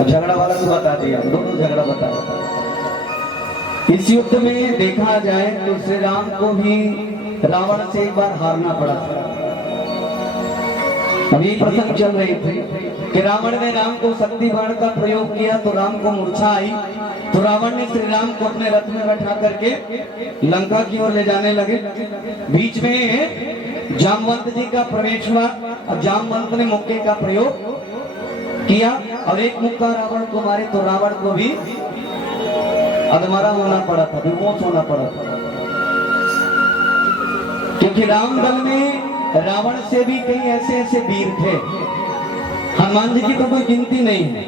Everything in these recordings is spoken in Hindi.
झगड़ा वाला को बता दिया, दोनों झगड़ा बताया। इस युद्ध में देखा जाए तो श्री राम को भी रावण से एक बार हारना पड़ा था। अभी प्रसंग चल रही थी कि रावण ने राम को शक्ति बाण का प्रयोग किया तो राम को मूर्छा आई, तो रावण ने श्री राम को अपने रथ में बैठा करके लंका की ओर ले जाने लगे। बीच में जामवंत जी का प्रवेश हुआ। अब जामवंत ने मुक्के का प्रयोग किया और एक मुक्का रावण को मारे तो रावण को भी अधमरा होना पड़ा था, विमोच होना पड़ा था, क्योंकि राम दल में रावण से भी कई ऐसे ऐसे वीर थे। हनुमान जी की तो कोई गिनती नहीं है।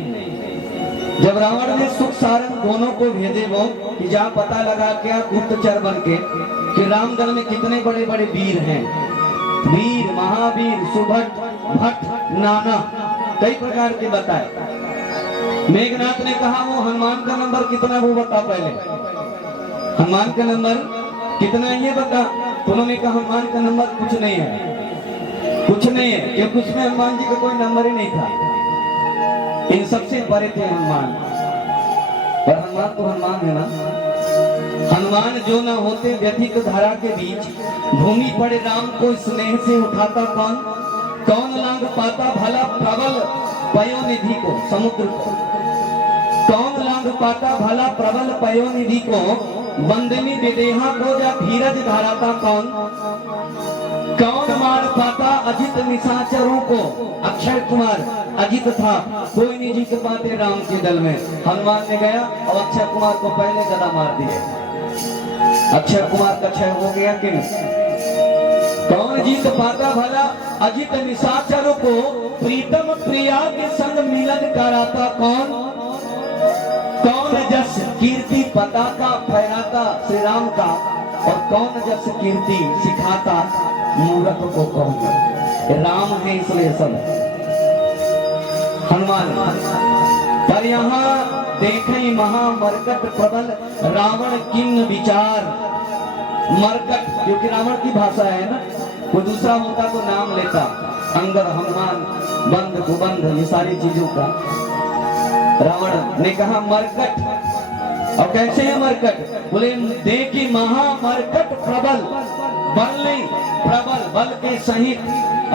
जब रावण ने सुख सारंग दोनों को भेजे वो कि जा पता लगा क्या गुप्तचर बन के कि राम दल में कितने बड़े बड़े वीर हैं, वीर महावीर सुभट भट्ट नाना कई प्रकार के बताए। मेघनाथ ने कहा वो हनुमान का नंबर कितना वो बता, पहले हनुमान का नंबर कितना ये बता। उन्होंने कहा हनुमान का नंबर कुछ नहीं है, कुछ नहीं है, क्योंकि उसमें हनुमान जी का कोई नंबर ही नहीं था। इन सबसे परे थे हनुमान, पर हनुमान तो हनुमान है ना। हनुमान जो न होते व्यथिक धारा के बीच भूमि पड़े राम को स्नेह से उठाता कौन, कौन लांग पाता भला प्रबल पयोनिधि को, समुद्र को कौन लांग पाता भला प्रबल पयोनिधि को, वंदनी विदेहा को जा धीरज धाराता कौन, कौन मार पाता अजित निशाचरों को। अक्षय कुमार अजित था, कोई नहीं जीत पाते राम के दल में। हनुमान ने गया और अक्षय कुमार को पहले गदा मार दिया। अक्षय कुमार का क्षय हो गया कि नहीं। कौन जीत पाता भला अजित निशाचरों को, प्रीतम प्रिया के संग मिलन कराता कौन, कौन जस कीर्ति पताका फहराता श्री राम का, और कौन जस कीर्ति सिखाता मूर्ख को कौन। राम है इसलिए सब हनुमान। पर यहाँ देखें महामरकट प्रबल रावण किन्न विचार। मरकट क्योंकि रावण की भाषा है ना, कोई दूसरा होता तो नाम लेता, अंगर हनुमान बंध कुबंध ये सारी चीजों का। रावण ने कहा मरकट, और कैसे है मरकट, बोले देखी महामरकट प्रबल, बल नहीं प्रबल, बल के सहित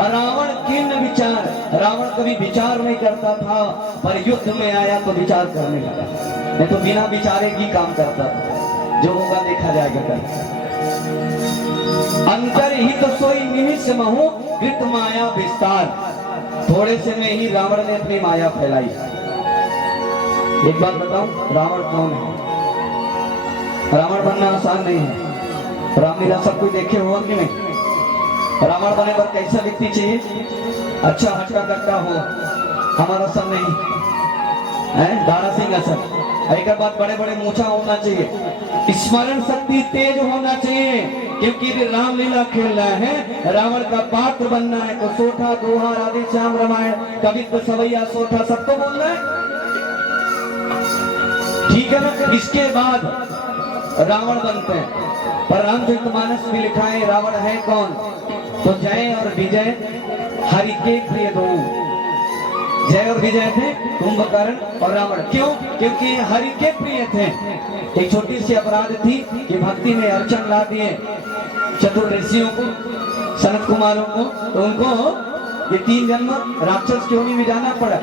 रावण किन्न विचार। रावण कभी विचार नहीं करता था, पर युद्ध में आया तो विचार करने लगा, नहीं तो बिना विचारे की काम करता था। जो होगा देखा जाएगा कर। अंतरहित सोई निमिष महु कृत माया विस्तार। थोड़े से में ही रावण ने अपनी माया फैलाई। एक बात बताऊं, रावण कौन है? रावण बनना आसान नहीं है। रामलीला सब कोई देखे हो कि नहीं? रावण बने पर कैसा व्यक्ति चाहिए? अच्छा हटका कट्टा हो, हमारा सब नहीं है, दारा सिंह असर। एक बात, बड़े बड़े मूछा होना चाहिए, स्मरण शक्ति तेज होना चाहिए, क्योंकि रामलीला खेल रहा है, रावण का पात्र बनना है। तो सोठा दोहा राधे श्याम रामायण कवित्व सवैया सोठा सबको बोलना है, ठीक है ना। इसके बाद रावण बनते हैं। पर रामचरितमानस में लिखा है रावण है कौन, तो जय और विजय हरि के प्रिय दो। जय और विजय थे कुंभकर्ण और रावण। क्यों? क्योंकि हरि के प्रिय थे। एक छोटी सी अपराध थी कि भक्ति में अर्चन ला दिए चतुर ऋषियों को, सनत कुमारों को, तो उनको ये 3 जन्म राक्षस क्यों नहीं जाना पड़ा।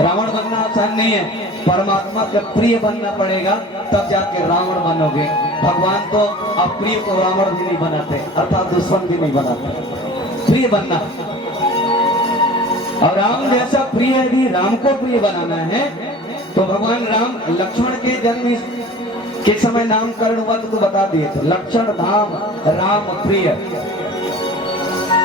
रावण बनना आसान नहीं है, परमात्मा का प्रिय बनना पड़ेगा, तब जाके रावण बनोगे। भगवान तो अप्रिय को रावण भी नहीं बनाते, अर्थात दुश्मन भी नहीं बनाते, प्रिय बनना। और राम जैसा प्रिय यदि राम को प्रिय बनाना है तो भगवान राम लक्ष्मण के जन्म के समय नामकरण हुआ तो बता दिए थे, लक्ष्मण धाम राम प्रिय।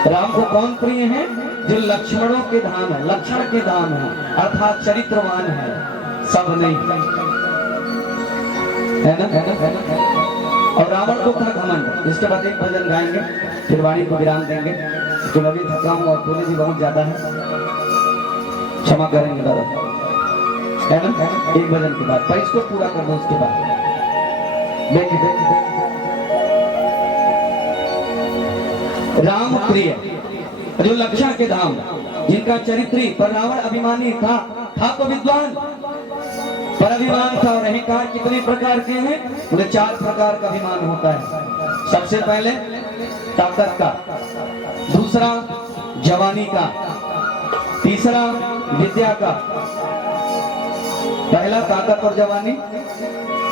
राम को कौन प्रिय है? जो लक्ष्मणों के धाम है, लक्षण के धाम है, अर्थात चरित्रवान है, सब नहीं है ना, है ना, है ना। और रावण को था घमंड। इसके बाद एक भजन गाएंगे, फिर वाणी को विराम देंगे, क्योंकि अभी थका हूँ और बोले भी बहुत ज्यादा है, क्षमा करेंगे दादा, है ना। एक भजन के बाद पर इसको पूरा कर दो, उसके बाद देखिए राम प्रिय, जो लक्षण के धाम, जिनका चरित्र पर रावण अभिमानी था, था तो विद्वान, पर अभिमान था। और अहंकार कितने प्रकार के हैं? बोले 4 प्रकार का अभिमान होता है। सबसे पहले ताकत का, दूसरा जवानी का, तीसरा विद्या का। पहला ताकत और जवानी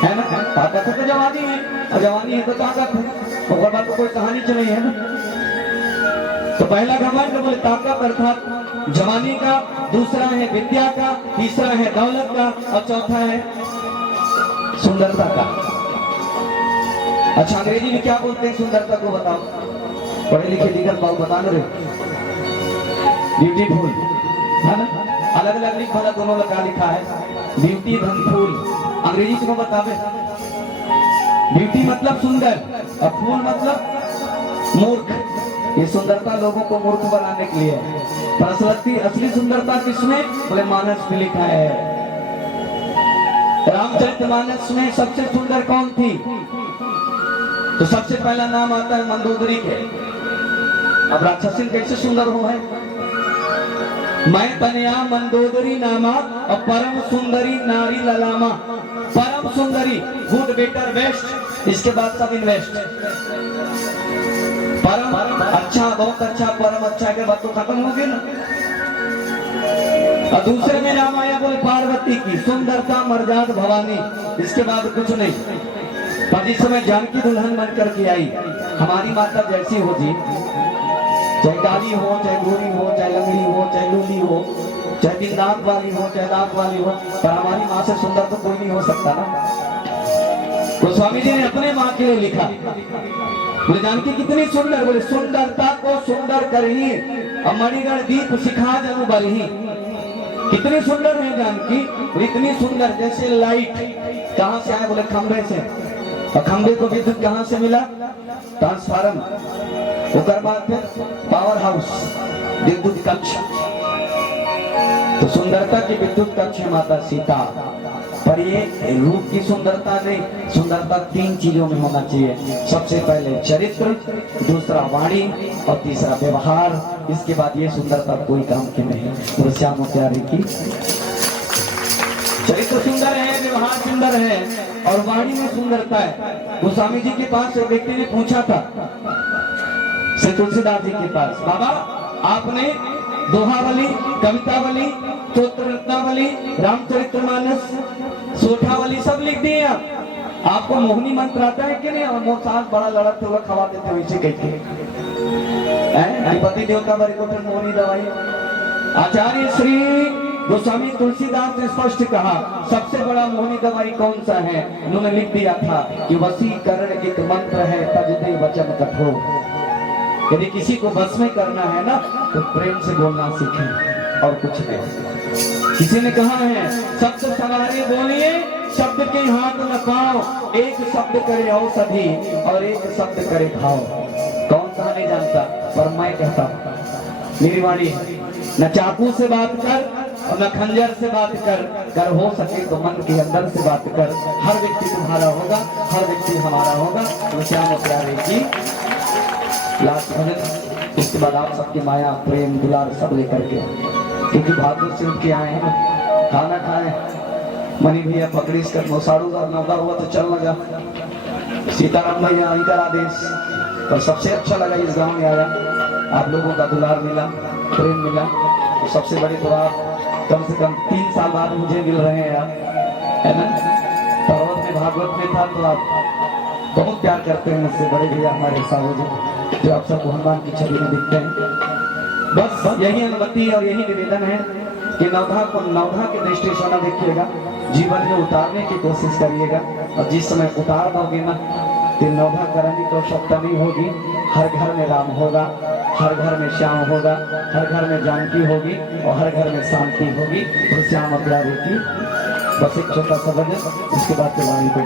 है ना, ताकत है तो जवानी है, और जवानी है तो ताकत है, तो बात तो कोई कहानी चली है ना। तो पहला घमंड बोले ताकत अर्थात जवानी का, दूसरा है विद्या का, तीसरा है दौलत का, और चौथा है सुंदरता का। अच्छा, अंग्रेजी में क्या बोलते हैं सुंदरता को? बताओ, पढ़े लिखे लिखल बाबू बता रहे, ब्यूटीफुल है ना, अलग अलग लिख वाला दोनों लगा लिखा है, ब्यूटी धन फूल। अंग्रेजी को बतावे, ब्यूटी मतलब सुंदर और फूल मतलब मूर्ख। ये सुंदरता लोगों को मूर्ख बनाने के लिए है, पर असली सुंदरता किसमें? बोले मानस में लिखा है। रामचरितमानस में सबसे सुंदर कौन थी? तो सबसे पहला नाम आता है मंदोदरी के। अब राक्षसी कैसे सुंदर हो है? मैं तनया मंदोदरी नामा और परम सुंदरी नारी ललामा। परम सुंदरी, गुड बेटर बेस्ट, इसके बाद सब इन्वेस्ट। परम अच्छा, बहुत अच्छा, परम अच्छा के बाद तो खत्म हो गया ना। और दूसरे में नाम आया बोले पार्वती की, सुंदरता मर्याद भवानी, इसके बाद कुछ नहीं। पर जिस समय जानकी दुल्हन बनकर के आई, हमारी माता जैसी हो जी, चाहे काली हो, चाहे गोरी हो, चाहे लंगड़ी हो, चाहे लूली हो, चाहे दिन दांत वाली हो, चाहे दांत वाली हो, पर हमारी माँ से सुंदर तो कोई नहीं हो सकता ना। तो स्वामी जी ने अपने माँ के लिए लिखा, बोले जानकी कितनी सुंदर, बोले सुंदरता को सुंदर कर ही और मणिगढ़ दीप सिखा जनु बल ही। कितनी सुंदर है जानकी, इतनी सुंदर जैसे लाइट कहाँ से आए? बोले खंभे से, और खंभे को विद्युत कहाँ से मिला? ट्रांसफार्म, उसके बाद फिर पावर हाउस, विद्युत कक्ष। तो सुंदरता की विद्युत कक्ष है माता सीता। पर ये रूप की सुंदरता नहीं, सुंदरता 3 चीजों में होना चाहिए। सबसे पहले चरित्र, दूसरा वाणी और तीसरा व्यवहार। इसके बाद ये सुंदरता कोई काम की नहीं। तो श्याम प्यारे की चरित्र सुंदर है, व्यवहार सुंदर है और वाणी में सुंदरता है। गोस्वामी जी के पास एक व्यक्ति ने पूछा था, श्री तुलसीदास जी के पास, बाबा आपने दोहावली, कवितावली, स्तोत्ररत्नावली, रामचरितमानस, सोठावली सब लिख दिए आपको मोहनी मंत्र आता है कि नहीं? और मोर साथ बड़ा लड़ते हुए खवा देते वैसे कहते पति देवता बड़ी को मोहनी दवाई। आचार्य श्री गोस्वामी तुलसीदास ने स्पष्ट कहा, सबसे बड़ा मोहनी दवाई कौन सा है? उन्होंने लिख दिया था कि वशीकरण एक मंत्र है, तजदे वचन कठोर। यदि किसी को बस में करना है ना, तो प्रेम से बोलना सीखें और कुछ नहीं। किसी ने कहा है, शब्द सवारे बोलिए, शब्द के हाथ न पाओ, एक शब्द करे औषधि और एक शब्द करे खाओ। कौन कहा नहीं जानता, पर मैं कहता हूँ, मेरी वाणी न चाकू से बात कर और न खंजर से बात कर हो सके तो मन के अंदर से बात कर। हर व्यक्ति तुम्हारा होगा, हर व्यक्ति हमारा होगा। तो श्याम प्यारे की लास्ट भजन, उसके बाद आप सबकी माया प्रेम दुलार सब लेकर के, क्योंकि भागवत से उनके आए हैं, खाना खाए, मनी भैया पकड़ी कर मोसाड़ू नौका हुआ तो चल लगा, सीताराम भैया इधर आदेश। पर सबसे अच्छा लगा इस गांव में आया, आप लोगों का दुलार मिला, प्रेम मिला। तो सबसे बड़ी तो आप कम से कम 3 साल बाद मुझे मिल रहे हैं आप, है ना। पर्वत में भागवत में था तो आप बहुत प्यार करते हैं मुझसे, बड़े भैया हमारे साहब जो आप सब हनुमान की छवि में दिखते हैं। बस यही अनुमति और यही निवेदन है कि नवधा को नवधा के दृष्टि से न देखिएगा, जीवन में उतारने की कोशिश करिएगा। और जिस समय उतार दोगे ना, तो नवधा करने की आवश्यकता नहीं होगी। हर घर में राम होगा, हर घर में श्याम होगा, हर घर में जानकी होगी और हर घर में शांति होगी। तो श्याम प्यारे की बस एक छोटा सा भजन, उसके बाद वाणी पे